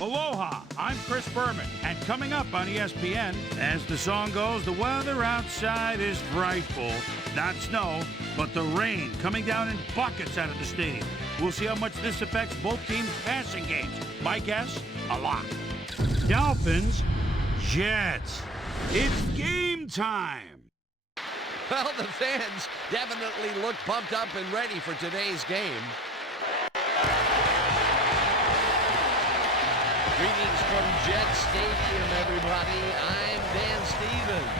Aloha, I'm Chris Berman, and coming up on ESPN, as the song goes, the weather outside is frightful. Not snow, but the rain coming down in buckets out of the stadium. We'll see how much this affects both teams' passing games. My guess, a lot. Dolphins, Jets. It's game time. Well, the fans definitely look pumped up and ready for today's game. Greetings from Jet Stadium, everybody. I'm Dan Stevens.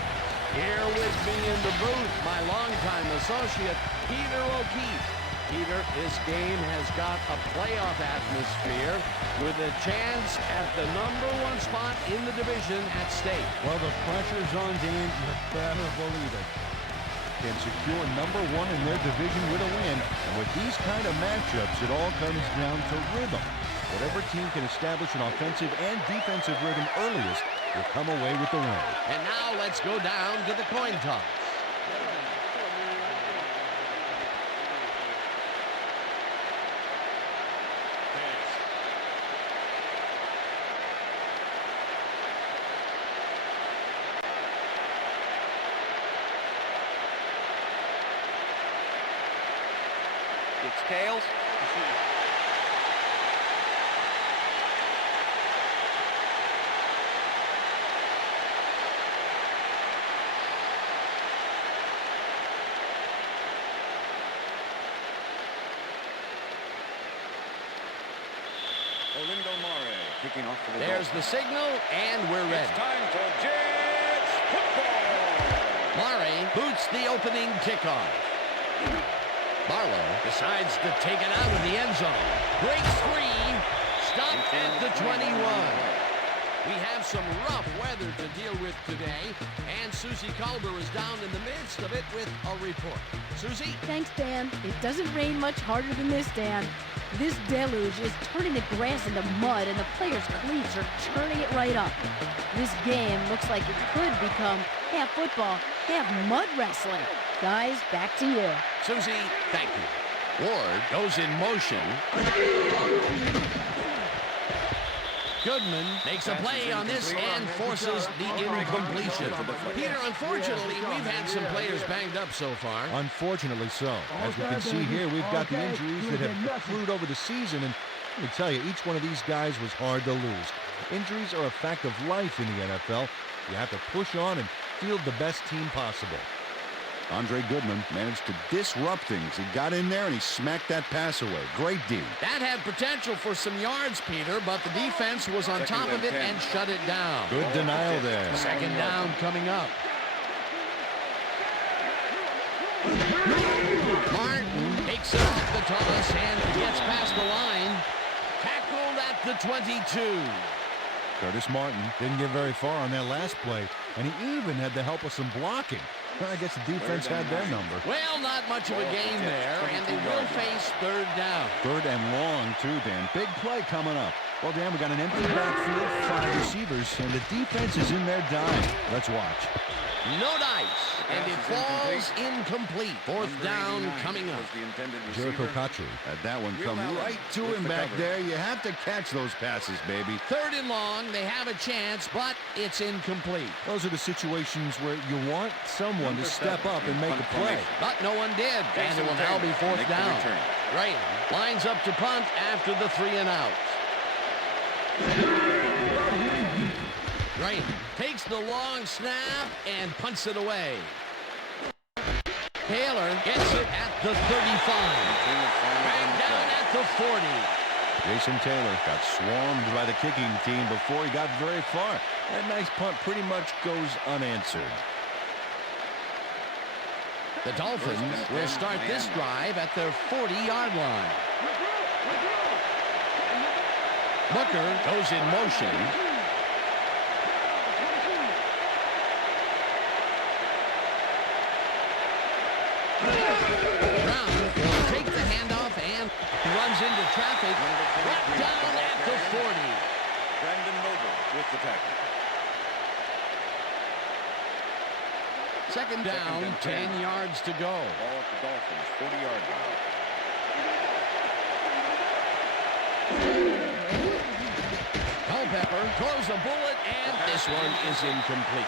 Here with me in the booth, my longtime associate, Peter O'Keefe. Peter, this game has got a playoff atmosphere with a chance at the #1 spot in the division at stake. Well, the pressure's on, Dan. You better believe it. Can secure #1 in their division with a win. And with these kind of matchups, it all comes down to rhythm. Whatever team can establish an offensive and defensive rhythm earliest will come away with the win. And now let's go down to the coin toss. It's tails. Kicking off for the There's Dolphins. the signal, and we're ready. It's time for Jets football. Murray boots the opening kickoff. Barlow decides to take it out of the end zone. Breaks free. Stopped at the 21. We have some rough weather to deal with today, and Susie Culber is down in the midst of it with a report. Susie? Thanks, Dan. It doesn't rain much harder than this, Dan. This deluge is turning the grass into mud, and the players' cleats are churning it right up. This game looks like it could become half football, half mud wrestling. Guys, back to you. Susie, thank you. Ward goes in motion. Goodman makes a play on this and forces the incompletion. Peter, unfortunately, we've had some players banged up so far. Unfortunately so. As we can see here, we've got the injuries that have accrued over the season, and let me tell you, each one of these guys was hard to lose. Injuries are a fact of life in the NFL. You have to push on and field the best team possible. Andre Goodman managed to disrupt things. He got in there and he smacked that pass away. Great D. That had potential for some yards, Peter, but the defense was on top of it and shut it down. Good denial there. Second down coming up. Martin takes it off the toss and gets past the line. Tackled at the 22. Curtis Martin didn't get very far on that last play, and he even had the help of some blocking. I guess the defense had their number. Well, not much of a gain there, and they will face third down. Third and long, too, Dan. Big play coming up. Well, Dan, we got an empty backfield, 5 receivers, and the defense is in their dime. Let's watch. No dice, and it falls incomplete. Fourth down coming up. Jericho Cotchery. That one come right to him back there. You have to catch those passes, baby. Third and long, they have a chance, but it's incomplete. Those are the situations where you want someone to step up and make a play. But no one did, and it will now be fourth down. Graham lines up to punt after the 3 and out. Graham takes the long snap and punts it away. Taylor gets it at the 35. Back down at the 40. Jason Taylor got swarmed by the kicking team before he got very far. That nice punt pretty much goes unanswered. The Dolphins will start this drive at their 40-yard line. Booker goes in motion. Brown will take the handoff and runs into traffic. Brought down at the 40. Brandon Noble with the tackle. Second down, 10 yards to go. Ball at the Dolphins, 40-yard line. Culpepper throws a bullet, and this one is incomplete.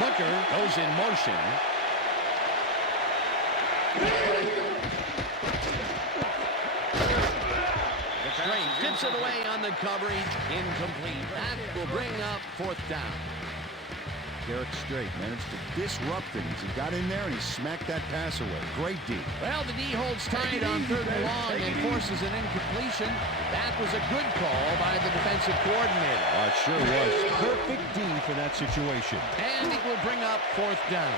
Booker goes in motion. Straight tips it away on the coverage. Incomplete. That will bring up 4th down. Derek Strait managed to disrupt things. He got in there and he smacked that pass away. Great D. Well, the D holds tight on 3rd and long and forces an incompletion. That was a good call by the defensive coordinator. It sure was. Perfect D for that situation. And it will bring up 4th down.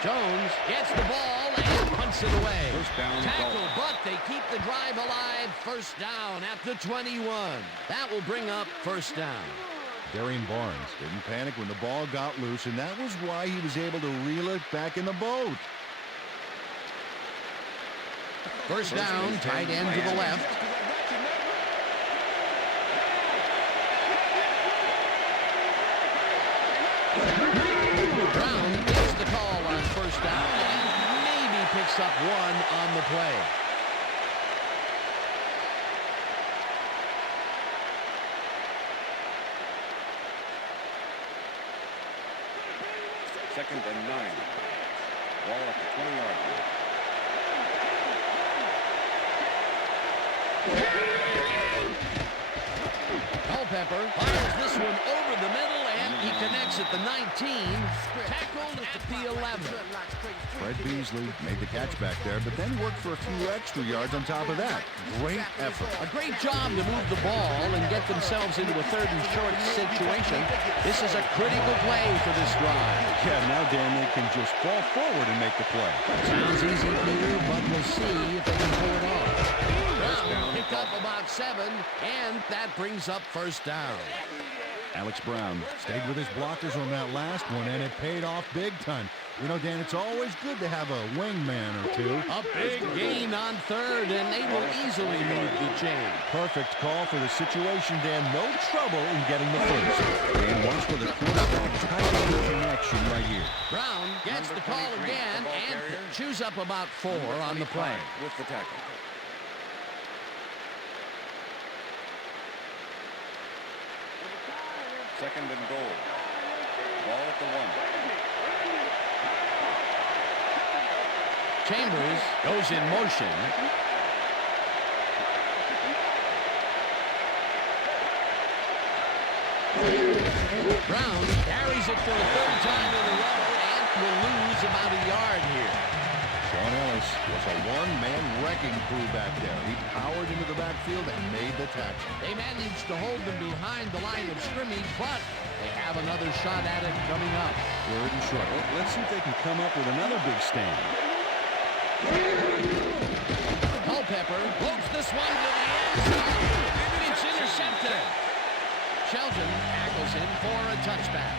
Jones gets the ball and punts it away. First down. Tackle, but they keep the drive alive. 1st down at the 21. That will bring up 1st down. Darian Barnes didn't panic when the ball got loose, and that was why he was able to reel it back in the boat. 1st down, tight end to the left. Brown gets the call on 1st down and maybe picks up 1 on the play. Second and 9. Ball at the 20-yard line. Culpepper fires this one over the middle, and he connects at the 19. Tackled at the 11. Fred Beasley made the catch back there, but then worked for a few extra yards on top of that. Great effort. A great job to move the ball and get themselves into a 3rd and short situation. This is a critical play for this drive. Yeah, now, Dan, they can just fall forward and make the play. Sounds easy, Peter, but we'll see if they can pull it off. Brown picked up about 7, and that brings up 1st down. Alex Brown stayed with his blockers on that last one, and it paid off big time. You know, Dan, it's always good to have a wingman or two. A big gain on 3rd, and they will easily move the chain. Perfect call for the situation, Dan. No trouble in getting the first. And once for the quarterback tight end connection right here. Brown gets the call again and chews up about 4 on the play. With the tackle. Second and goal. Ball at the 1. Chambers goes in motion. Brown carries it for a 3rd time in a row and will lose about a yard here. Sean Ellis was a one-man wrecking crew back there. He powered into the backfield and made the tackle. They managed to hold them behind the line of scrimmage, but they have another shot at it coming up. 3rd and short. Let's see if they can come up with another big stand. Culpepper floats this one to the end zone. It's intercepted. Shelton tackles him for a touchback.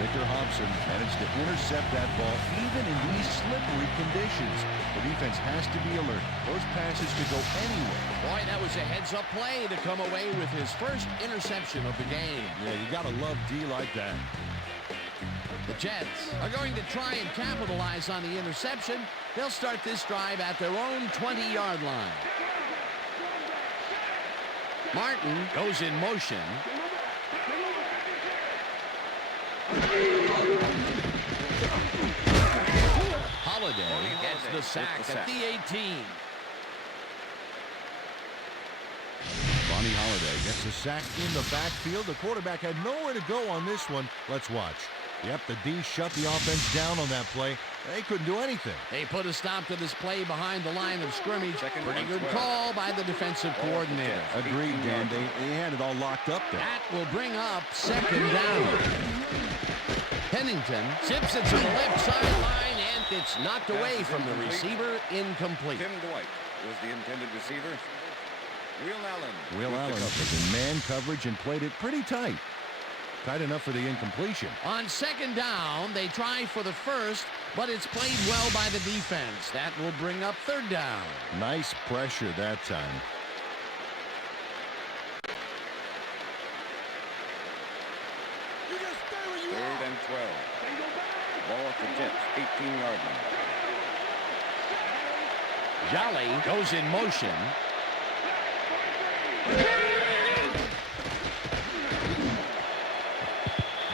Victor Hobson managed to intercept that ball even in these slippery conditions. The defense has to be alert. Those passes could go anywhere. Boy, that was a heads-up play to come away with his first interception of the game. Yeah, you got to love D like that. The Jets are going to try and capitalize on the interception. They'll start this drive at their own 20-yard line. Martin goes in motion. Holiday gets the sack at the 18. Bonnie Holiday gets a sack in the backfield. The quarterback had nowhere to go on this one. Let's watch. Yep, the D shut the offense down on that play. They couldn't do anything. They put a stop to this play behind the line of scrimmage. Pretty good call by the defensive coordinator. Agreed, Dan. They had it all locked up there. That will bring up 2nd down. Pennington zips it to the left sideline, and it's knocked away from the receiver. Incomplete. Tim Dwight was the intended receiver. Will Allen was in man coverage and played it pretty tight. Tight enough for the incompletion. On second down, they try for the first, but it's played well by the defense. That will bring up third down. Nice pressure that time. Third and 12. Ball at the Jets, 18-yard line. Jolly goes in motion.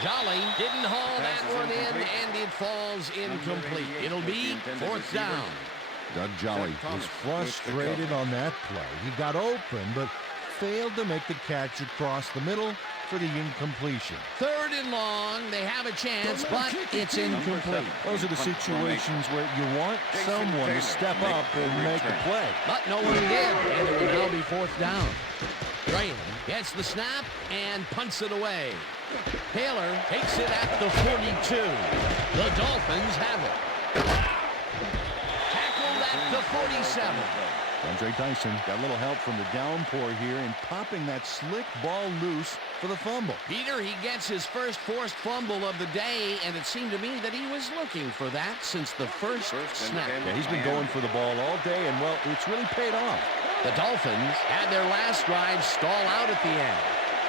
Jolly didn't haul that one in, and it falls incomplete. It'll be fourth down. Doug Jolly was frustrated on that play. He got open, but failed to make the catch across the middle for the incompletion. Third and long. They have a chance, but it's incomplete. Those are the situations where you want someone to step up and make a play. But no one did, and it will now be fourth down. Graham gets the snap and punts it away. Taylor takes it at the 42. The Dolphins have it. Tackled at the 47. Andre Dyson got a little help from the downpour here in popping that slick ball loose for the fumble. Peter, he gets his first forced fumble of the day, and it seemed to me that he was looking for that since the first snap. Yeah, he's been going for the ball all day, and, well, it's really paid off. The Dolphins had their last drive stall out at the end.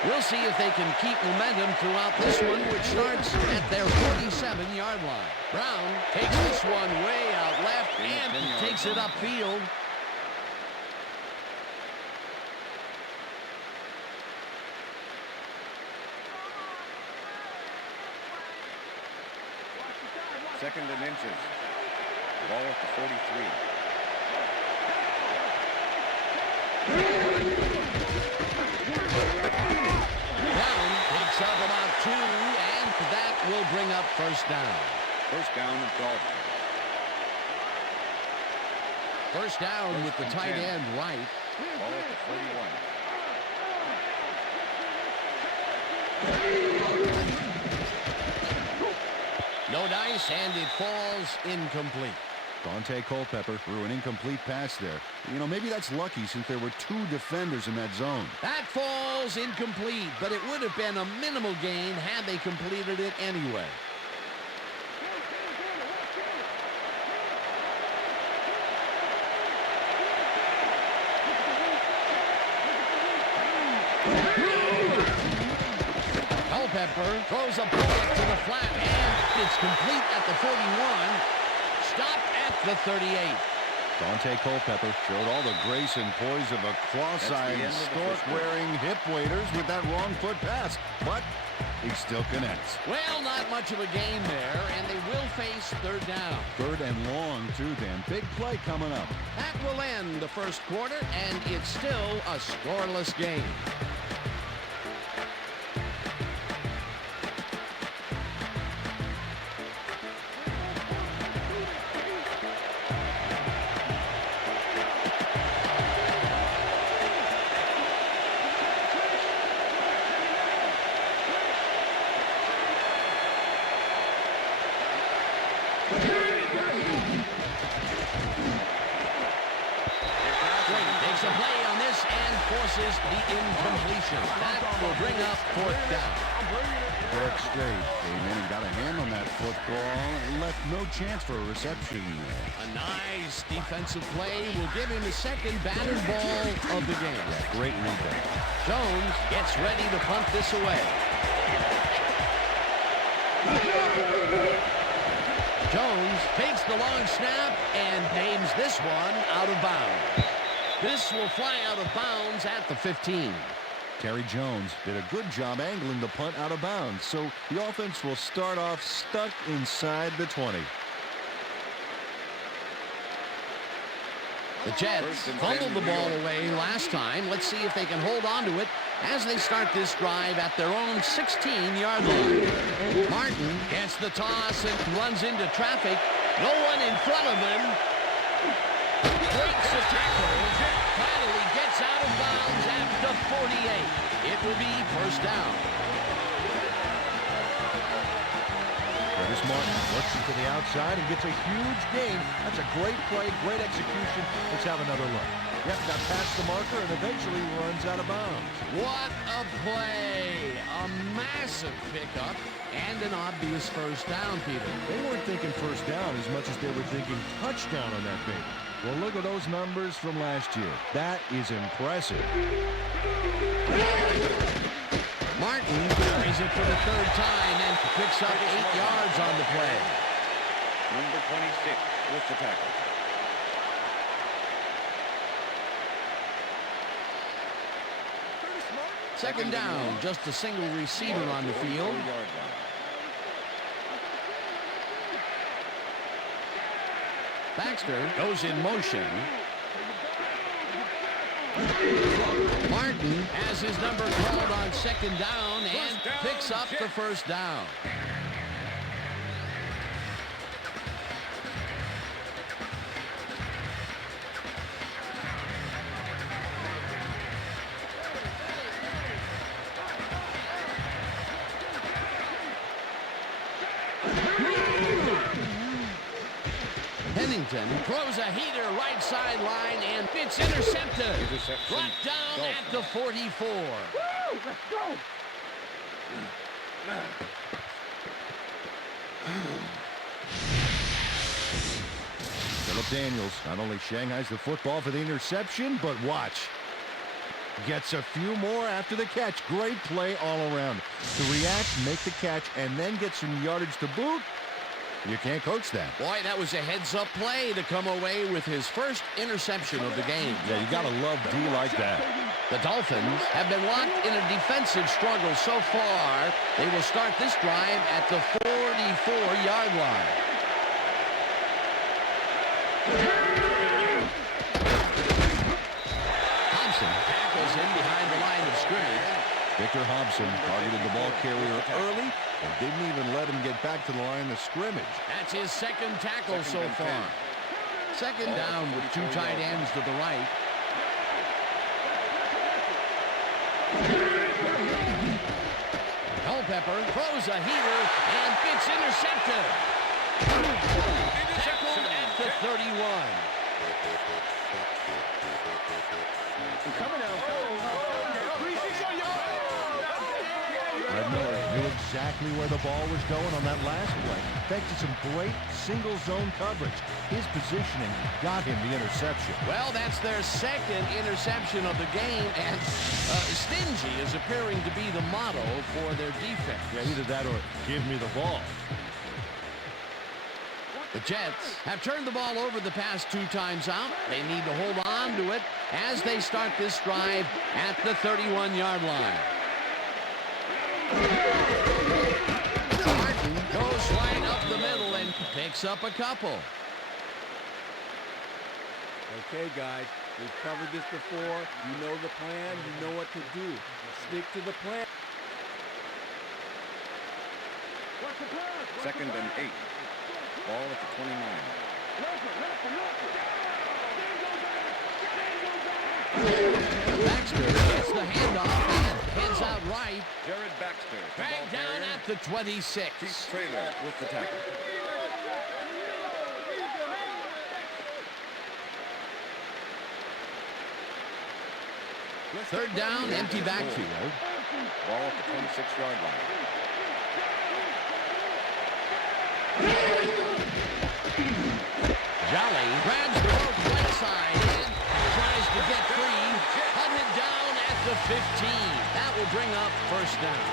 We'll see if they can keep momentum throughout this one, which starts at their 47-yard line. Brown takes this one way out left and takes it upfield. Second and inches. Ball at the 43. Brown picks up about 2, and that will bring up first down. First down at Dolphins. First down with the tight end right. Ball at the 41. No dice, and it falls incomplete. Dante Culpepper threw an incomplete pass there. You know, maybe that's lucky since there were 2 defenders in that zone. That falls incomplete, but it would have been a minimal gain had they completed it anyway. Culpepper throws a bullet to the flat, and it's complete at the 41. Stopped at the 38. Dante Culpepper showed all the grace and poise of a cross-eyed stork-wearing hip waders with that wrong foot pass, but he still connects. Well, not much of a gain there, and they will face third down. Third and long, too, Dan. Big play coming up. That will end the first quarter, and it's still a scoreless game. Forces the incompletion. That will bring up fourth down. Greg State came in and got a hand on that football and left no chance for a reception. A nice defensive play will give him the second batted ball of the game. Yeah, great read there. Jones gets ready to punt this away. Jones takes the long snap and aims this one out of bounds. This will fly out of bounds at the 15. Terry Jones did a good job angling the punt out of bounds, so the offense will start off stuck inside the 20. The Jets fumbled the ball away last time. Let's see if they can hold on to it as they start this drive at their own 16-yard line. Martin gets the toss and runs into traffic. No one in front of him. Breaks the tackle. Finally gets out of bounds at the 48. It will be first down. Curtis Martin works it to the outside and gets a huge gain. That's a great play, great execution. Let's have another look. Yep, got past the marker and eventually runs out of bounds. What a play! A massive pickup and an obvious first down, Peter. They weren't thinking first down as much as they were thinking touchdown on that baby. Well, look at those numbers from last year. That is impressive. Martin carries it for the third time and picks up 8 yards on the play. Number 26 with the tackle. Second down, just a single receiver on the field. Baxter goes in motion. Martin has his number called on second down and picks up the first down. Pennington throws a heater right sideline and it's intercepted. Brought down at the 44. Woo! Let's go! Phillip Daniels not only shanghais the football for the interception, but watch. Gets a few more after the catch. Great play all around. To react, make the catch, and then get some yardage to boot. You can't coach that. Boy, that was a heads-up play to come away with his first interception of the game. Yeah, you got to love D like that. The Dolphins have been locked in a defensive struggle so far. They will start this drive at the 44-yard line. Thompson tackles in behind the line of scrimmage. Victor Hobson targeted the ball carrier early and didn't even let him get back to the line of scrimmage. That's his second tackle so far. Second down with 2 tight ends to the right. Culpepper throws a heater and it's intercepted. Tackled at the 31. Red Miller knew exactly where the ball was going on that last play. Thanks to some great single zone coverage. His positioning got him the interception. Well, that's their second interception of the game, and Stingy is appearing to be the model for their defense. Yeah, either that or give me the ball. The Jets have turned the ball over the past 2 times out. They need to hold on to it as they start this drive at the 31-yard line. Martin goes right up the middle and picks up a couple. Okay, guys, we've covered this before. You know the plan. You know what to do. Stick to the plan. Second and 8. Ball at the 29. Baxter gets the handoff and heads out right. Jared Baxter. Dragged down at the 26. Keith Traylor with the tackle. Third down, empty backfield. Ball at the 26-yard line. Jolly grabs the rope right side and tries to get free. Hunted down at the 15. That will bring up first down.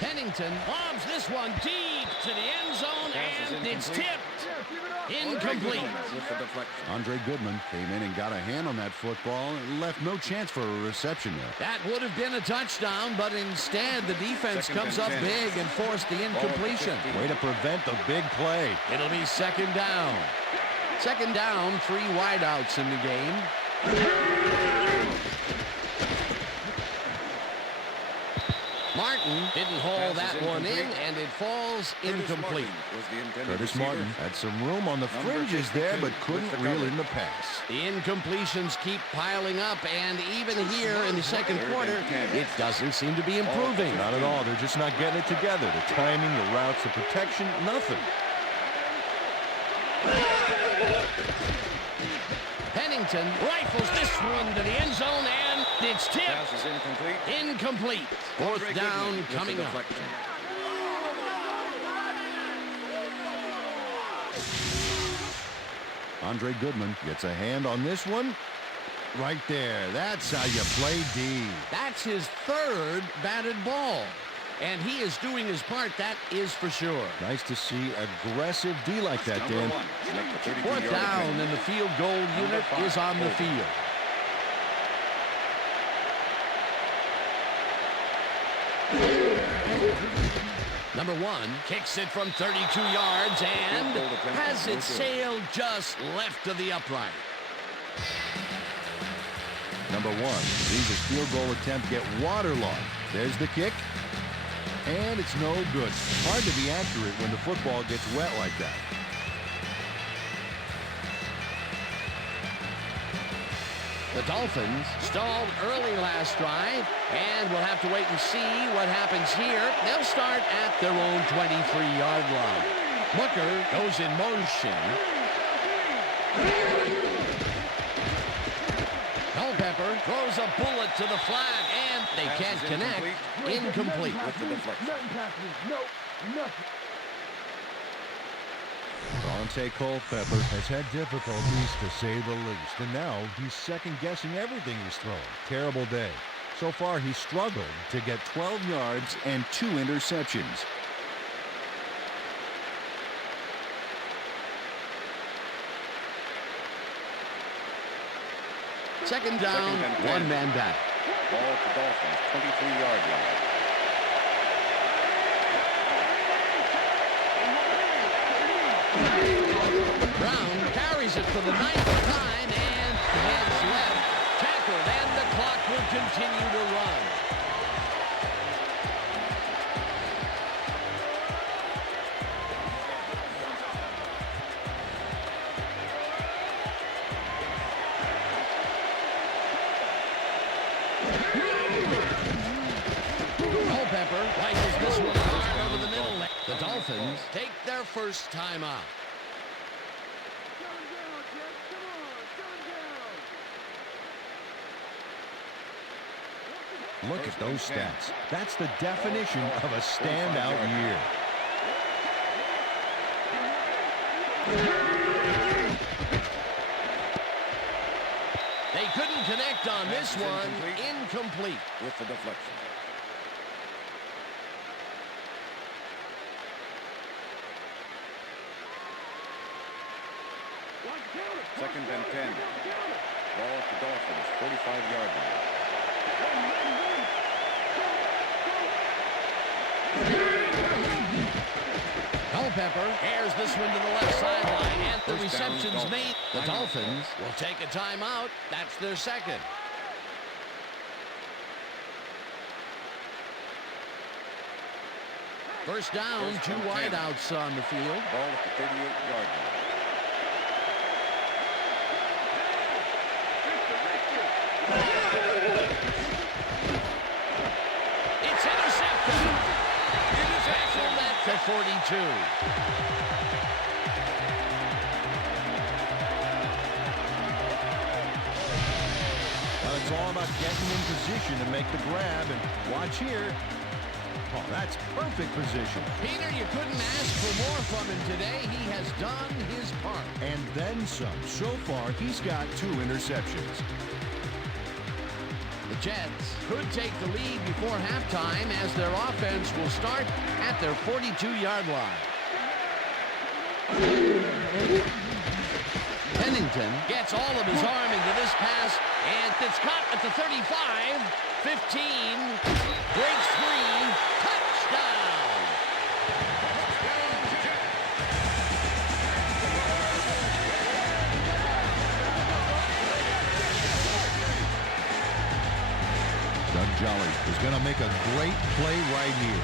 Pennington lobs this one deep to the end zone, and it's tipped. Incomplete. With the deflection. Andre Goodman came in and got a hand on that football and left no chance for a reception there. That would have been a touchdown, but instead the defense comes up big and forced the incompletion. Way to prevent the big play. It'll be second down. Second down, 3 wideouts in the game. Martin didn't haul Pass that is one in, incomplete. and it falls incomplete. Was the intended Curtis receiver. Martin had some room on the Number fringes there, 52 but couldn't with the reel cover. in the pass. The incompletions keep piling up, and even here in the second quarter, it doesn't seem to be improving. Not at all. They're just not getting it together. The timing, the routes, the protection, nothing. Pennington rifles this one to the end zone, and it's tipped. Pass is incomplete. Incomplete. Fourth Andre down Goodman with the coming up. deflection. Andre Goodman gets a hand on this one. Right there. That's how you play D. That's his third batted ball, and he is doing his part, that is for sure. Nice to see aggressive D like that, Number Dan. one. Select the 32-yard Fourth down, attempt. and the field goal unit five, is on the over. field. Number one kicks it from 32 yards and Field goal attempt has is no it good. sailed just left of the upright. Number one sees his field goal attempt get waterlogged. There's the kick. And it's no good. Hard to be accurate when the football gets wet like that. The Dolphins stalled early last drive, and we'll have to wait and see what happens here. They'll start at their own 23-yard line. Booker goes in motion. Culpepper throws a bullet to the flag, and they Pass can't is connect. Incomplete. With the deflection. Dante Culpepper has had difficulties, to say the least. And now he's second-guessing everything he's thrown. Terrible day. So far, he's struggled to get 12 yards and 2 interceptions. Second down, Second and 10. one man back. Ball at the Dolphins, 23-yard line. Brown carries it for the 9th time and heads left. Tackled, and the clock will continue to run. Culpepper rifles this one out over the middle. The Dolphins take their first time out. Look at those stats. That's the definition of a standout year. They couldn't connect on this Pass is one. incomplete. Incomplete. With the deflection. Second and 10. Ball at the Dolphins, 45-yard line. Culpepper airs this one to the left sideline, and the First down, reception's Dolphins. made. The Dolphins will take a timeout. That's their second. First down, First two and 10. wideouts on the field. Ball at the 38-yard line. It's intercepted. Tackled at the 42. Well, it's all about getting in position to make the grab. And watch here. Oh, that's perfect position. Peter, you couldn't ask for more from him today. He has done his part. And then some. So far, he's got 2 interceptions. The Jets could take the lead before halftime as their offense will start at their 42-yard line. Pennington gets all of his arm into this pass, and it's caught at the 35, 15, breaks free, touchdown! The Jolly is going to make a great play right here.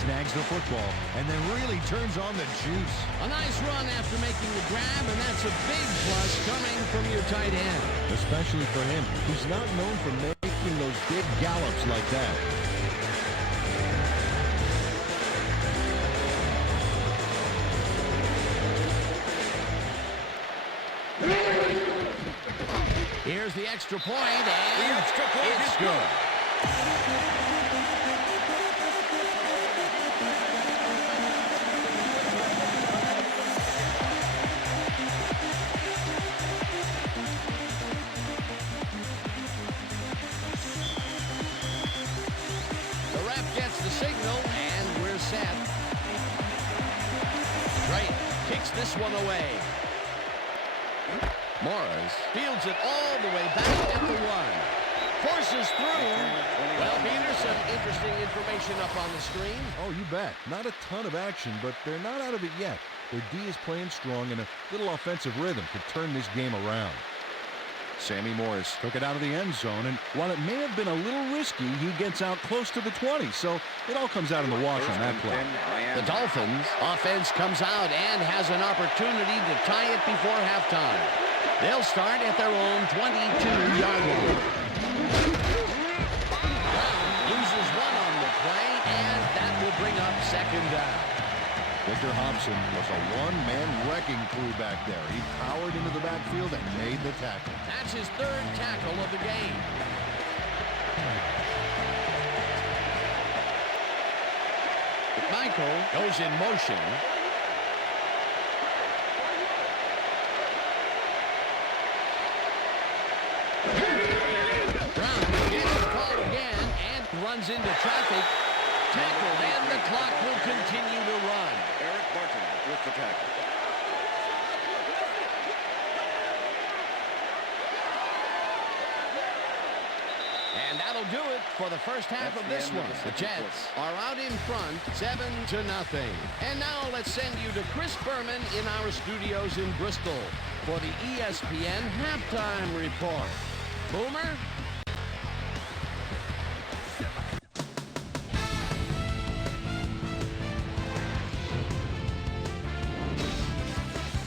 Snags the football and then really turns on the juice. A nice run after making the grab, and that's a big plus coming from your tight end. Especially for him. He's not known for making those big gallops like that. Here's the extra point, and it's good. The ref gets the signal, and we're set. Right, kicks this one away. Morris fields it all the way back at the one. Forces through. Well, Peter, some interesting information up on the screen. Oh, you bet. Not a ton of action, but they're not out of it yet. Their D is playing strong, and a little offensive rhythm could turn this game around. Sammy Morris took it out of the end zone, and while it may have been a little risky, he gets out close to the 20, so it all comes out in the wash on that play. The Dolphins offense comes out and has an opportunity to tie it before halftime. They'll start at their own 22-yard line. Brown loses one on the play, and that will bring up second down. Victor Hobson was a one-man wrecking crew back there. He powered into the backfield and made the tackle. That's his third tackle of the game. Michael goes in motion. Brown gets the call again and runs into traffic. Tackled, and the clock will continue to run. Eric Barton with the tackle. And that'll do it for the first half of this one. The Jets are out in front, 7-0. And now let's send you to Chris Berman in our studios in Bristol for the ESPN Halftime Report. Boomer?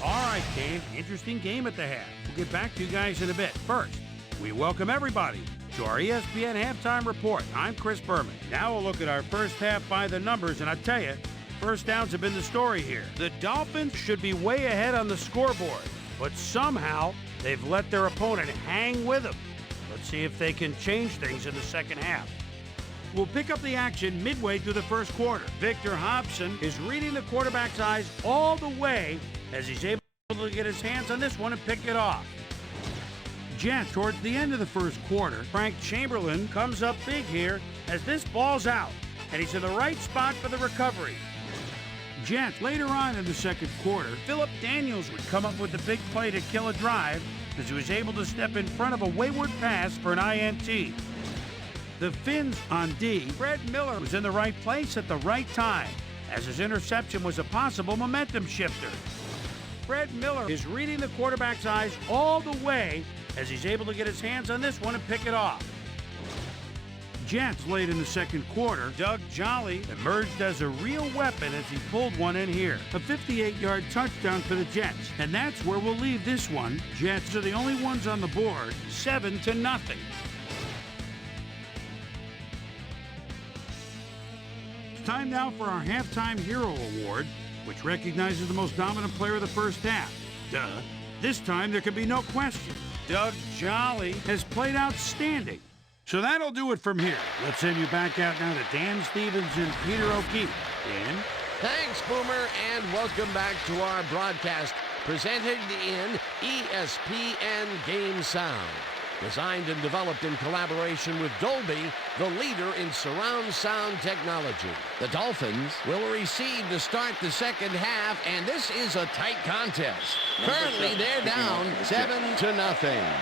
All right, Dave, interesting game at the half. We'll get back to you guys in a bit. First, we welcome everybody to our ESPN Halftime Report. I'm Chris Berman. Now we'll look at our first half by the numbers, and I tell you, first downs have been the story here. The Dolphins should be way ahead on the scoreboard, but somehow they've let their opponent hang with them. Let's see if they can change things in the second half. We'll pick up the action midway through the first quarter. Victor Hobson is reading the quarterback's eyes all the way as he's able to get his hands on this one and pick it off. Jets, towards the end of the first quarter, Frank Chamberlain comes up big here as this ball's out, and he's in the right spot for the recovery. Jets, later on in the second quarter, Philip Daniels would come up with the big play to kill a drive as he was able to step in front of a wayward pass for an INT. The Finns on D, Fred Miller was in the right place at the right time, as his interception was a possible momentum shifter. Fred Miller is reading the quarterback's eyes all the way as he's able to get his hands on this one and pick it off. Jets late in the second quarter, Doug Jolly emerged as a real weapon as he pulled one in here. A 58-yard touchdown for the Jets. And that's where we'll leave this one. Jets are the only ones on the board, 7-0. It's time now for our Halftime Hero Award, which recognizes the most dominant player of the first half. Duh. This time there can be no question. Doug Jolly has played outstanding. So that'll do it from here. Let's send you back out now to Dan Stevens and Peter O'Keefe. Dan? Thanks, Boomer, and welcome back to our broadcast presented in ESPN Game Sound. Designed and developed in collaboration with Dolby, the leader in surround sound technology. The Dolphins will receive to start the second half, and this is a tight contest. Currently, they're down 7-0.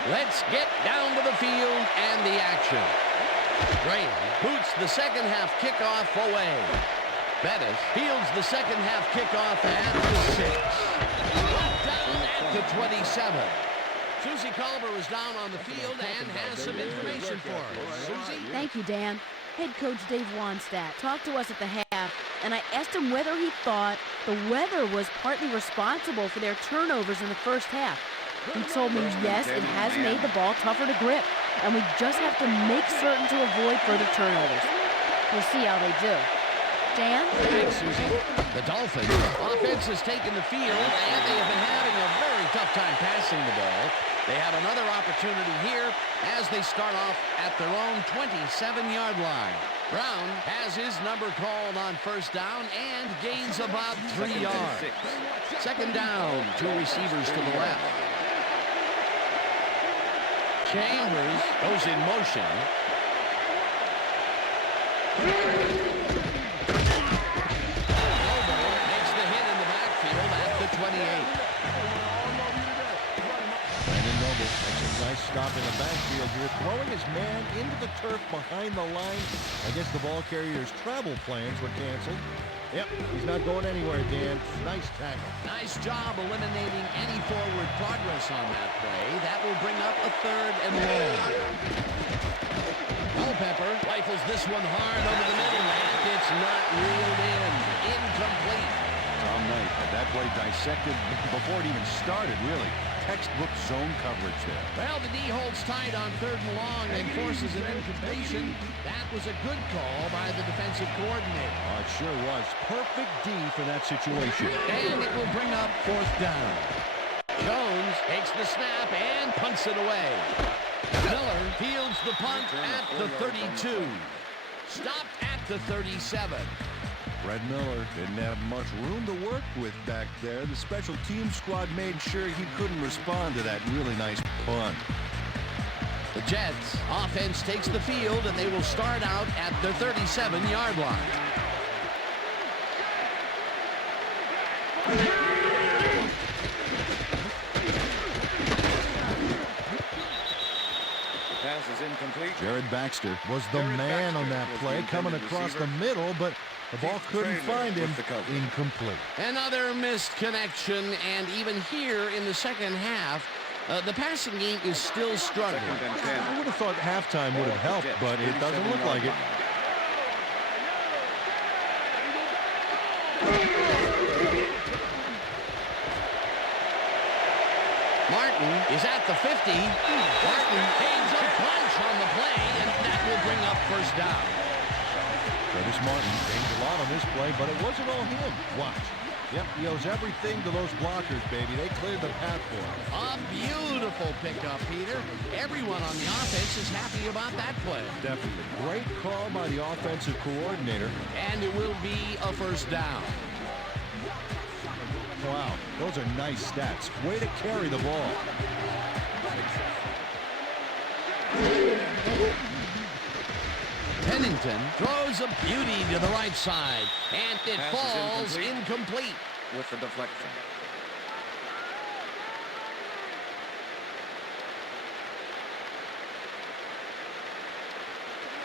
Let's get down to the field and the action. Graham boots the second half kickoff away. Bettis fields the second half kickoff at the 6. Down at the 27. Susie Culver is down on the field and has some information question for us. Susie? Thank you, Dan. Head coach Dave Wannstedt talked to us at the half, and I asked him whether he thought the weather was partly responsible for their turnovers in the first half. He told me, yes, it has made the ball tougher to grip, and we just have to make certain to avoid further turnovers. We'll see how they do. Dan? Thanks, Susie. The Dolphins offense has taken the field, and they have been having a very tough time passing the ball. They have another opportunity here as they start off at their own 27-yard line. Brown has his number called on first down and gains about 3 yards. Second down, 2 receivers to the left. Chambers goes in motion. Noble makes the hit in the backfield at the 28. Nice stop in the backfield here, throwing his man into the turf behind the line. I guess the ball carrier's travel plans were canceled. Yep, he's not going anywhere, Dan. Nice tackle. Nice job eliminating any forward progress on that play. That will bring up a 3rd and long. Culpepper rifles this one hard over the middle, and it's not reeled in. Incomplete. Tom Knight had that play dissected before it even started, really. Textbook zone coverage there. Well, the D holds tight on 3rd and long and forces an incompletion. That was a good call by the defensive coordinator. Oh, it sure was. Perfect D for that situation. And it will bring up 4th down. Jones takes the snap and punts it away. Miller fields the punt at the 32. Stopped at the 37. Brett Miller didn't have much room to work with back there. The special team squad made sure he couldn't respond to that really nice punt. The Jets offense takes the field, and they will start out at their 37-yard line. Pass is incomplete. Jared Baxter was the man on that play, coming across the middle, but the ball couldn't find him. Incomplete. Another missed connection, and even here in the second half, the passing game is still struggling. I would have thought halftime would have helped, but it doesn't look like it. Martin is at the 50. Martin gains a bunch on the play, and that will bring up 1st down. Curtis Martin gained a lot on this play, but it wasn't all him. Watch. Yep, he owes everything to those blockers, baby. They cleared the path for him. A beautiful pickup, Peter. Everyone on the offense is happy about that play. Definitely. Great call by the offensive coordinator. And it will be a 1st down. Wow, those are nice stats. Way to carry the ball. Pennington throws a beauty to the right side, and it Pass falls is incomplete. with the deflection.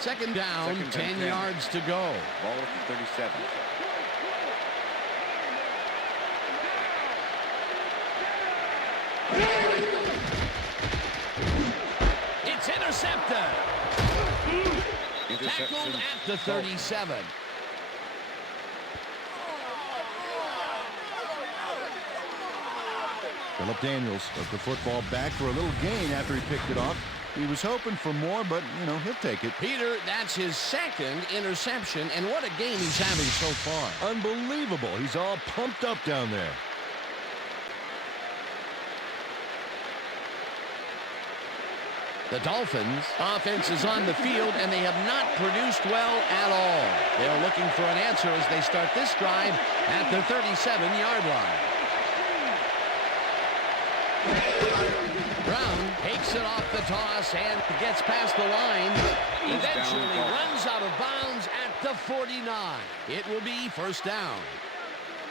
Second down, 10 yards to go. Ball at the 37. It's intercepted. Tackled at the 37. Philip Daniels took the football back for a little gain after he picked it off. He was hoping for more, but, you know, he'll take it. Peter, that's his 2nd interception, and what a game he's having so far. Unbelievable. He's all pumped up down there. The Dolphins offense is on the field, and they have not produced well at all. They're looking for an answer as they start this drive at their 37-yard line. Brown takes it off the toss and gets past the line. Eventually runs out of bounds at the 49. It will be 1st down.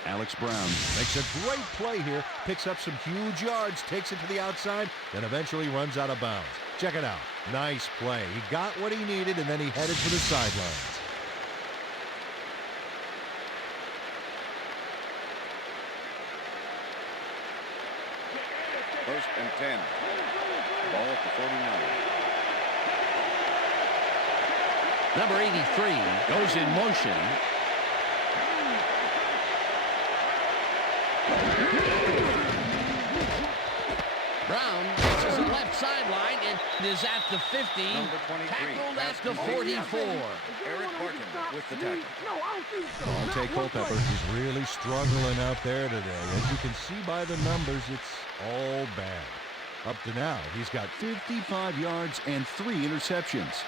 Alex Brown makes a great play here, picks up some huge yards, takes it to the outside, then eventually runs out of bounds. Check it out. Nice play. He got what he needed, and then he headed for the sidelines. First and 10. Ball at the 49. Number 83 goes in motion. Brown reaches the left sideline and is at the 50. Number 23. Tackled at the 44. Eric Barton with the tackle. I'll take Culpepper. He's really struggling out there today. As you can see by the numbers, it's all bad. Up to now, he's got 55 yards and 3 interceptions.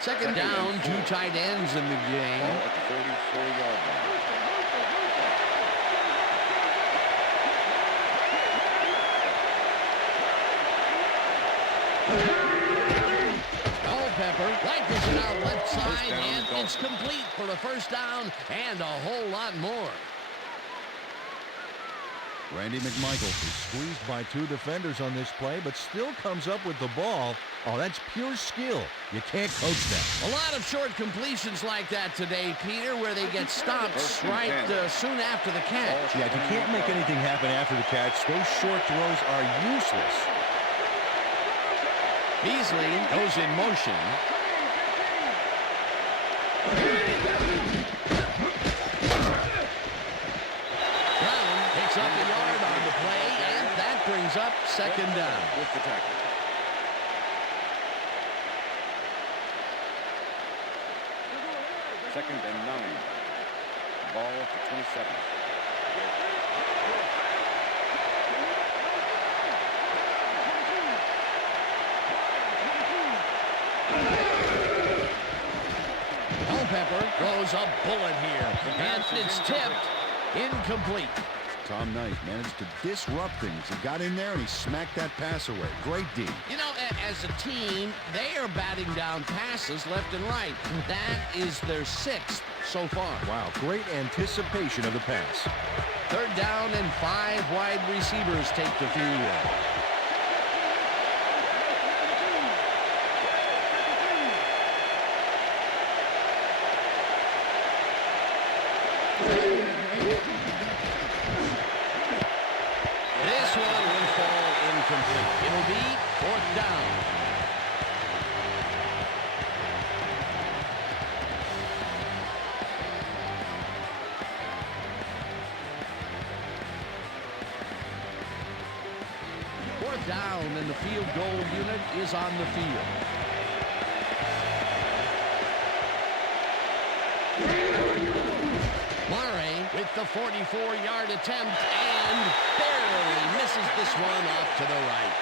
Second down, 2 tight ends in the Ball game. at the 34-yard line. Culpepper rifles it out left side, First down, and it's Dolphins. complete for a first down and a whole lot more. Randy McMichael is squeezed by 2 defenders on this play, but still comes up with the ball. Oh, that's pure skill. You can't coach that. A lot of short completions like that today, Peter, where they get stopped First and right 10. Soon after the catch. Yeah, if you can't make anything happen after the catch, those short throws are useless. Beasley goes in motion. Brown picks up a yard on the play, and that brings up second down. With the tackle. Second and 9. Ball at the 27. Culpepper throws a bullet here, and it's tipped. Incomplete. Tom Knight managed to disrupt things. He got in there and he smacked that pass away. Great D. You know, as a team, they are batting down passes left and right. That is their 6th so far. Wow, great anticipation of the pass. Third down and 5 wide receivers take the field. This one will fall incomplete. It'll be 4th down. Fourth down, and the field goal unit is on the field. Murray with the 44-yard attempt and barely misses this one off to the right.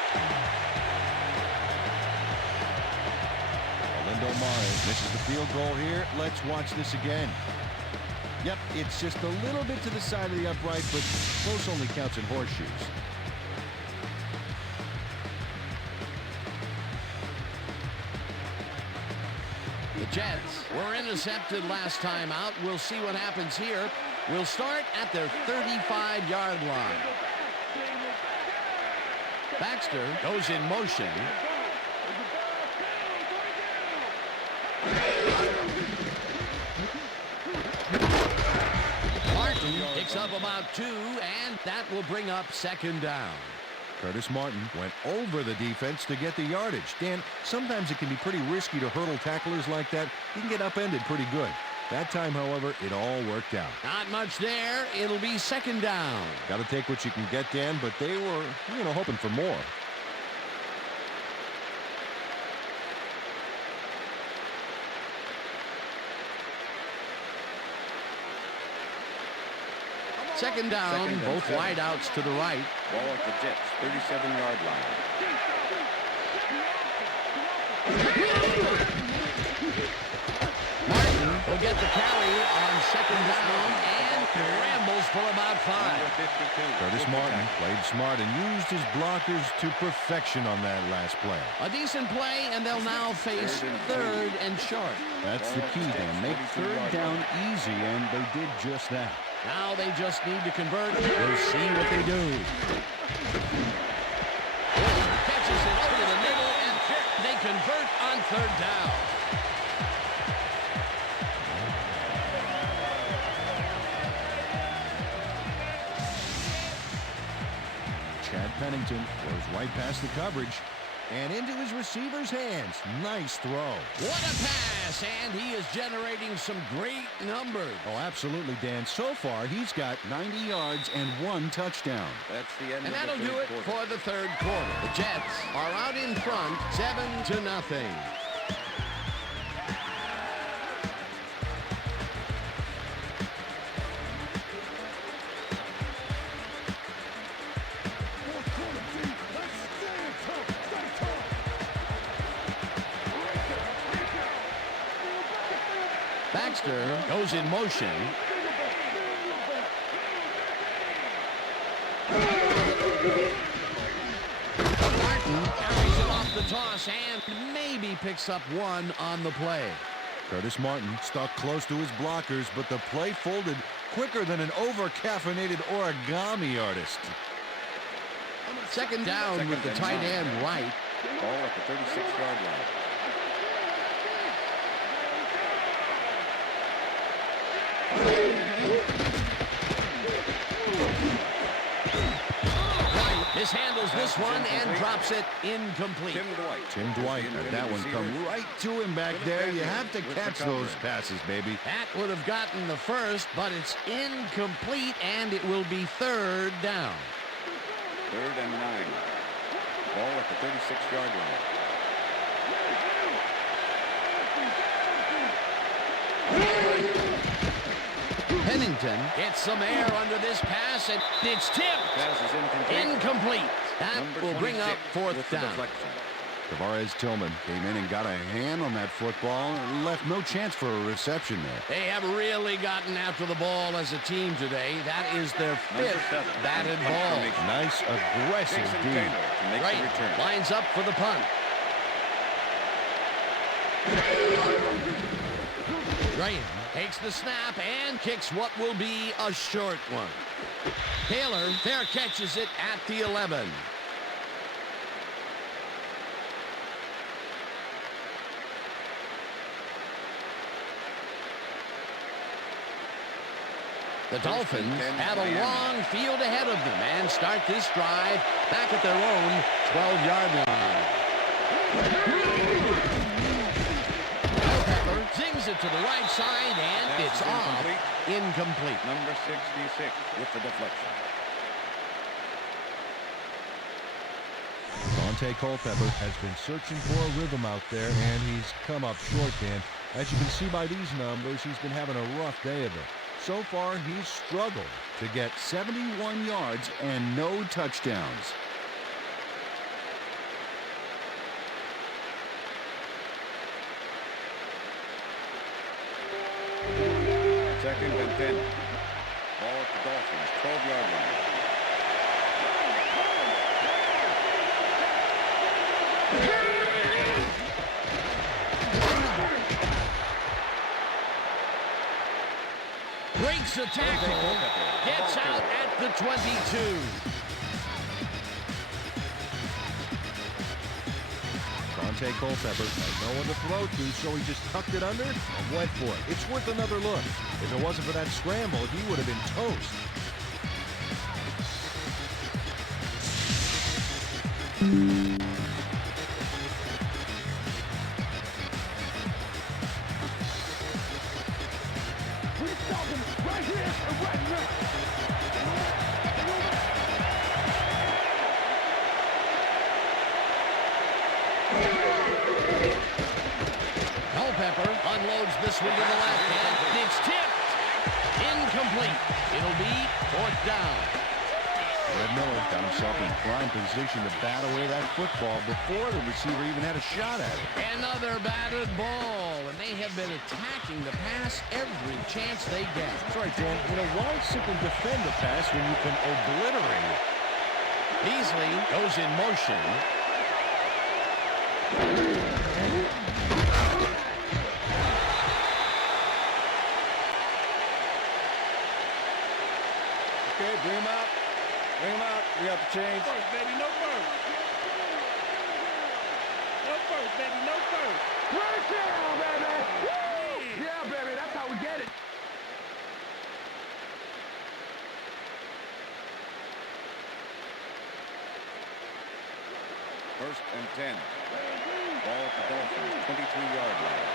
Lindo Murray misses the field goal here. Let's watch this again. Yep, it's just a little bit to the side of the upright, but close only counts in horseshoes. The Jets were intercepted last time out. We'll see what happens here. We'll start at their 35-yard line. Baxter goes in motion. Martin picks up about 2, and that will bring up second down. Curtis Martin went over the defense to get the yardage. Dan, sometimes it can be pretty risky to hurdle tacklers like that. You can get upended pretty good. That time, however, it all worked out. Not much there. It'll be second down. Got to take what you can get, Dan, but they were, hoping for more. Second down, both wideouts to the right. Ball at the Jets, 37-yard line. Martin will get the carry on second down and rambles for about 5. Number 52. Curtis Martin played smart and used his blockers to perfection on that last play. A decent play, and they'll now face third and short. That's the key, Dan. Make third down easy, and they did just that. Now they just need to convert. We'll see what they do. Catches it over the middle, and they convert on third down. Chad Pennington goes right past the coverage. And into his receiver's hands. Nice throw. What a pass, and he is generating some great numbers. Oh, absolutely, Dan. So far, he's got 90 yards and 1 touchdown. That's the end And of that'll the do third it quarter. for the third quarter. The Jets are out in front, 7-0. Baxter goes in motion. Martin carries it off the toss and maybe picks up 1 on the play. Curtis Martin stuck close to his blockers, but the play folded quicker than an over-caffeinated origami artist. Second down with the tight end right. Ball at the 36-yard line. Mishandles this one and drops it incomplete. Tim Dwight had that one come right to him back there. You have to catch those passes, baby. That would have gotten the first, but it's incomplete, and it will be third down. 3rd and 9. Ball at the 36-yard line. Pennington gets some air under this pass, and it's tipped. Pass is incomplete. Incomplete. That Number will bring up 26 4th with the down. deflection. Tavares Tillman came in and got a hand on that football and left no chance for a reception there. They have really gotten after the ball as a team today. That is their 5th batted ball. Nice, aggressive Jason D. Taylor to make the Right, return. lines up for the punt. Graham takes the snap and kicks what will be a short one. Taylor fair catches it at the 11. The Dolphins have a long field ahead of them and start this drive back at their own 12-yard line. Culpepper zings it to the right side, and it's off. Incomplete. Number 66 with the deflection. Dante Culpepper has been searching for a rhythm out there, and he's come up short, Dan. As you can see by these numbers, he's been having a rough day of it. So far, he's struggled To get 71 yards and no touchdowns. Second and 10. Ball at the Dolphins, 12-yard line. Breaks a tackle, gets out at the 22. Dante Culpepper had no one to throw to, so he just tucked it under and went for it. It's worth another look. If it wasn't for that scramble, he would have been toast. Culpepper unloads this one to the left, and it's tipped. Incomplete. It'll be 4th down. Red Miller got himself in prime position to bat away that football before the receiver even had a shot at it. Another batted ball, and they have been attacking the pass every chance they get. That's right, Dan. You know, why simply defend the pass when you can obliterate it? Beasley goes in motion. Okay, bring him out. Bring him out. We got the change. First, baby, no first. No first, baby, no first. First down, baby. Yeah, baby, that's how we get it. First and 10. Ball at the Dolphins, 23-yard line.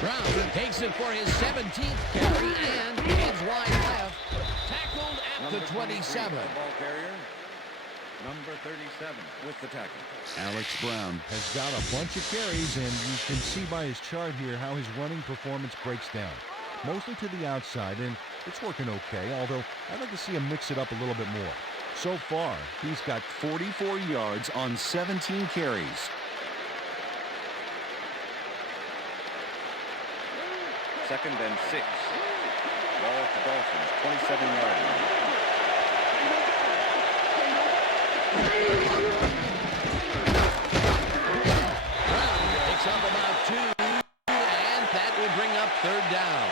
Brown takes it for his 17th carry and heads wide left. Tackled at the 27. Ball carrier, number 37, with the tackle. Alex Brown has got a bunch of carries, and you can see by his chart here how his running performance breaks down. Mostly to the outside, and it's working okay, although I'd like to see him mix it up a little bit more. So far, he's got 44 yards on 17 carries. Second and 6. Ball at the Dolphins, 27-yard line. Brown picks up about 2, and that will bring up third down.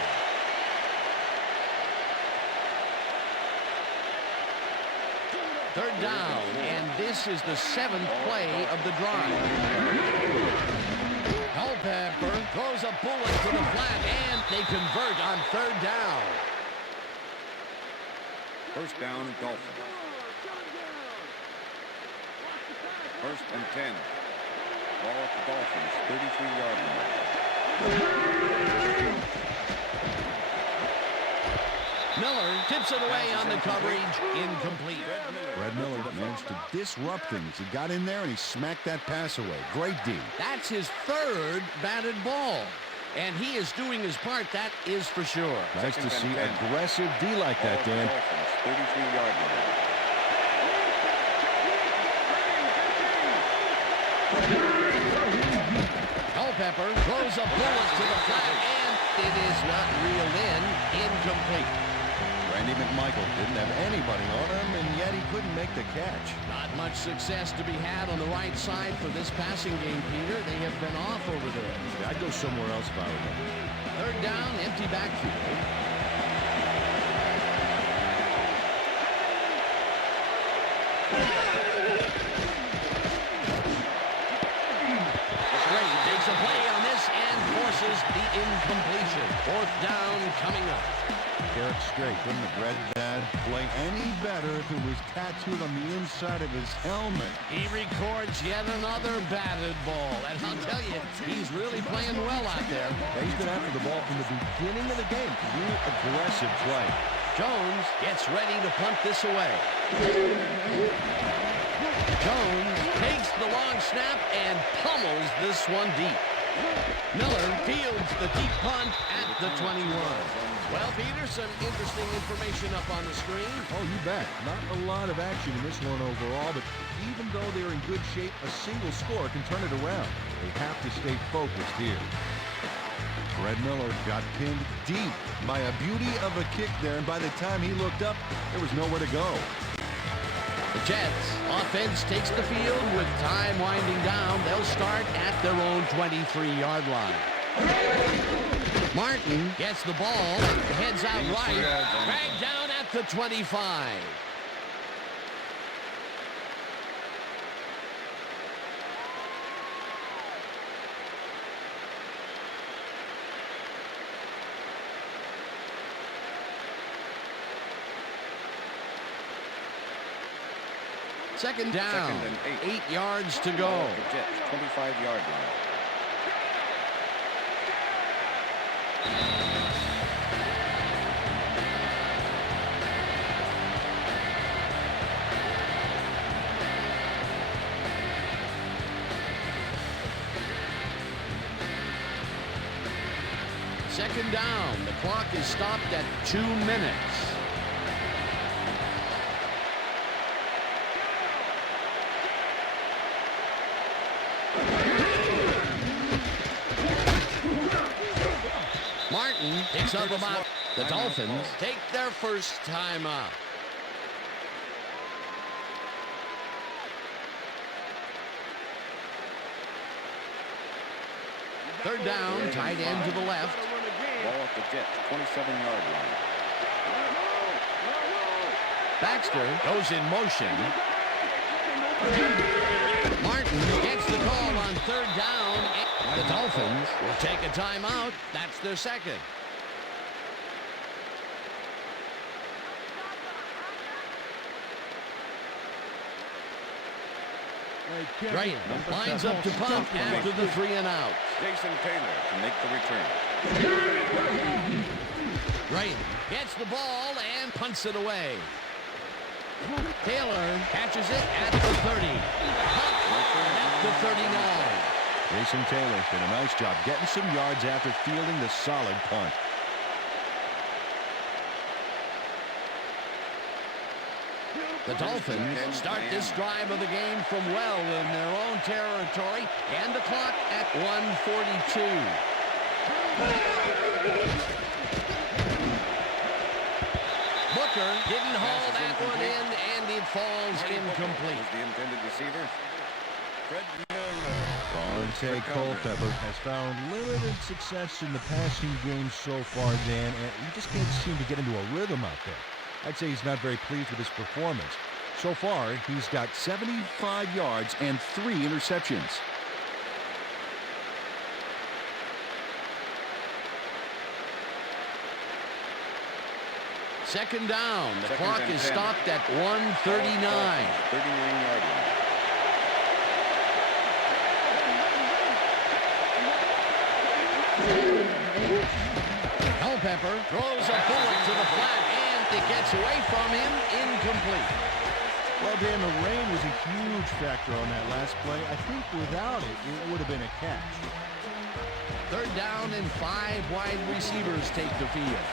Third down, and this is the 7th play of the drive. Culpepper throws a bullet to the flat, and they convert on third down. First down, Dolphins. First and 10. Ball at the Dolphins, 33-yard line. Miller tips it away on the coverage, incomplete. Brad Miller managed to disrupt things. He got in there and he smacked that pass away. Great D. That's his 3rd batted ball, and he is doing his part, that is for sure. Nice to see aggressive D like that, Dan. 33-yard line. Culpepper throws a bullet to the flat, and it is not reeled in, incomplete. Randy McMichael didn't have anybody on him, and yet he couldn't make the catch. Not much success to be had on the right side for this passing game, Peter. They have been off over there. I'd go somewhere else if I were him. Third down, empty backfield. Gray takes a play on this and forces the incompletion. Fourth down coming up. Derek Strait couldn't have read that play any better if it was tattooed on the inside of his helmet. He records yet another batted ball. And I'll tell you, he's really playing well out there. He's been after the ball from the beginning of the game. Real aggressive play. Jones gets ready to punt this away. Jones takes the long snap and pummels this one deep. Miller fields the deep punt at the 21. Well, Peter, some interesting information up on the screen. Oh, you bet. Not a lot of action in this one overall, but even though they're in good shape, a single score can turn it around. They have to stay focused here. Brad Miller got pinned deep by a beauty of a kick there, and by the time he looked up, there was nowhere to go. The Jets offense takes the field with time winding down. They'll start at their own 23-yard line. Martin gets the ball, heads out right, dragged down at the 25. Second down, Second and 8. 8 yards to go. Ball at the Jets, 25-yard line. Second down. The clock is stopped at 2 minutes. Martin picks up about. The Dolphins take their first time out. Third down, tight end to the left. Ball at the Jets, 27-yard line. Baxter goes in motion. Martin gets the call on third down. The Dolphins will take a timeout. That's their second. Graham lines up to punt after the 3 and out. Jason Taylor to make the return. Graham gets the ball and punts it away. Taylor catches it at the 30. At the 39. Jason Taylor did a nice job getting some yards after fielding the solid punt. The Dolphins start this drive of the game from well in their own territory, and the clock at 1:42. Booker didn't haul that one in, and it falls incomplete. The intended receiver. Fred Vontae Culpepper has found limited success in the passing game so far, Dan, and he just can't seem to get into a rhythm out there. I'd say he's not very pleased with his performance. So far, he's got 75 yards and 3 interceptions. Second down. The clock is stopped at 1:39. 39-yard line. Culpepper throws a bullet to the flat, and it gets away from him, incomplete. Well, Dan, the rain was a huge factor on that last play. I think without it, it would have been a catch. Third down and 5 wide receivers take the field.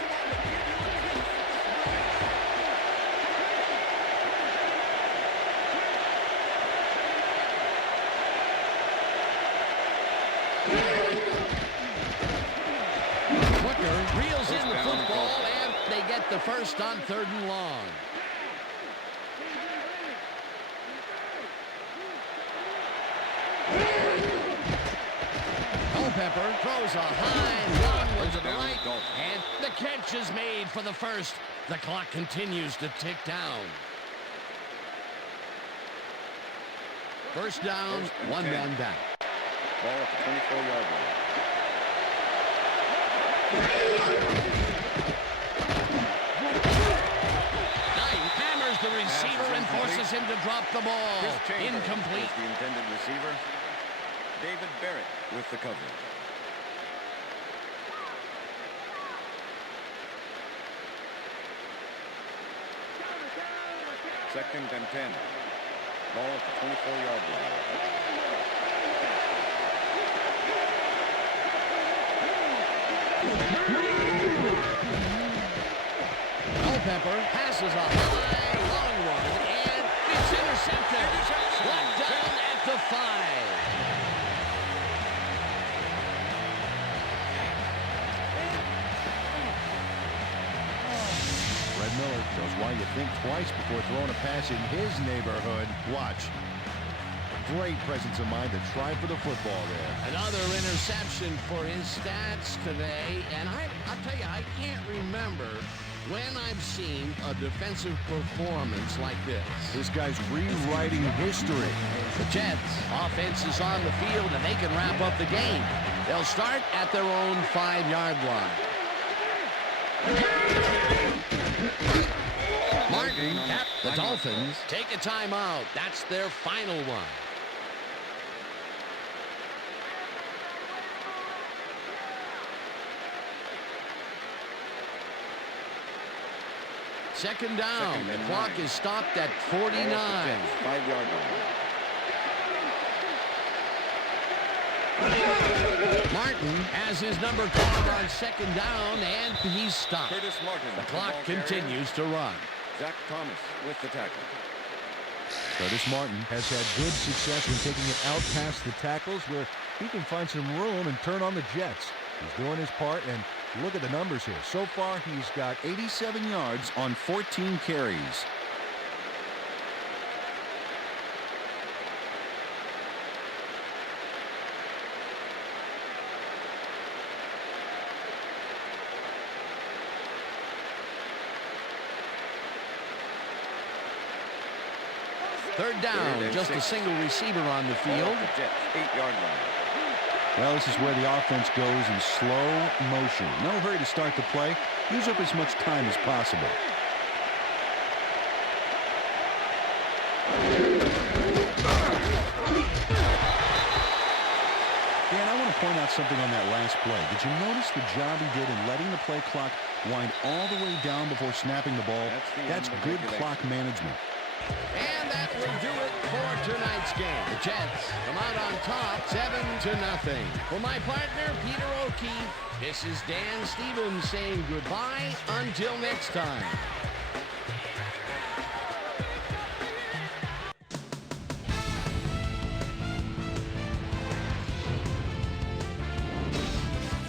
Booker reels in the football, and they get the first on 3rd and long. Culpepper throws a high long one to the right, and the catch is made for the first. The clock continues to tick down. First down, 1 man back. Ball at the 24-yard line. Knight hammers the receiver and forces him to drop the ball. Incomplete. The intended receiver. David Barrett with the coverage. Second and 10. Ball at the 24-yard line. Culpepper passes a high, long one, and it's intercepted. Brought down at the 5. Fred Miller shows why you think twice before throwing a pass in his neighborhood. Watch. Great presence of mind to try for the football there. Another interception for his stats today, and I'll tell you, I can't remember when I've seen a defensive performance like this. This guy's rewriting history. The Jets offense is on the field, and they can wrap up the game. They'll start at their own 5-yard line. Martin, the Dolphins take a timeout. That's their final one. Second down. The clock is stopped at 49. 5-yard line. Martin has his number called on second down, and he's stopped. Curtis Martin. The clock continues to run. Zach Thomas with the tackle. Curtis Martin has had good success in taking it out past the tackles where he can find some room and turn on the Jets. He's doing his part, and look at the numbers here. So far, he's got 87 yards on 14 carries. Third down, just a single receiver on the field. The Jets, 8-yard line. Well, this is where the offense goes in slow motion. No hurry to start the play. Use up as much time as possible. Dan, I want to point out something on that last play. Did you notice the job he did in letting the play clock wind all the way down before snapping the ball? That's good clock management. And that will do it for tonight's game. The Jets come out on top 7-0. For my partner, Peter O'Keefe, this is Dan Stevens saying goodbye until next time.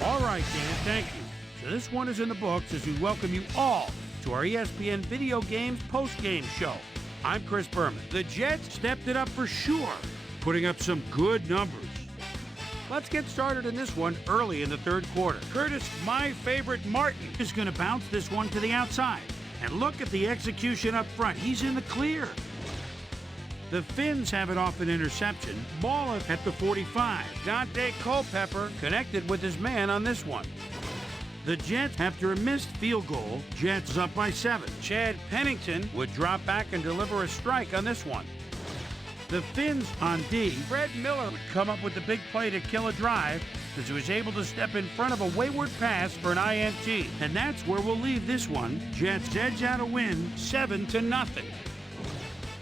All right, Dan, thank you. So this one is in the books as we welcome you all to our ESPN Video Games post-game show. I'm Chris Berman. The Jets stepped it up for sure, putting up some good numbers. Let's get started in this one early in the third quarter. Curtis, my favorite Martin, is going to bounce this one to the outside. And look at the execution up front. He's in the clear. The Finns have it off an interception. Ball at the 45. Dante Culpepper connected with his man on this one. The Jets, after a missed field goal, Jets up by 7. Chad Pennington would drop back and deliver a strike on this one. The Finns on D. Fred Miller would come up with the big play to kill a drive as he was able to step in front of a wayward pass for an INT. And that's where we'll leave this one. Jets edge out a win 7-0.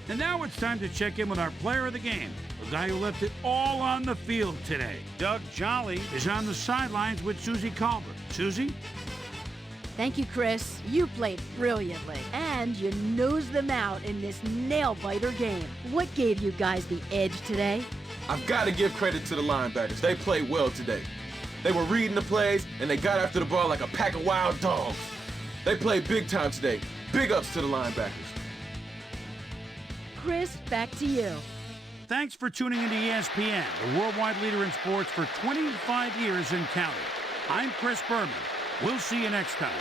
And now it's time to check in with our player of the game, the guy who left it all on the field today. Doug Jolly is on the sidelines with Susie Colbert. Susie? Thank you, Chris. You played brilliantly. And you nosed them out in this nail-biter game. What gave you guys the edge today? I've got to give credit to the linebackers. They played well today. They were reading the plays, and they got after the ball like a pack of wild dogs. They played big time today. Big ups to the linebackers. Chris, back to you. Thanks for tuning into ESPN, the worldwide leader in sports for 25 years and counting. I'm Chris Berman. We'll see you next time.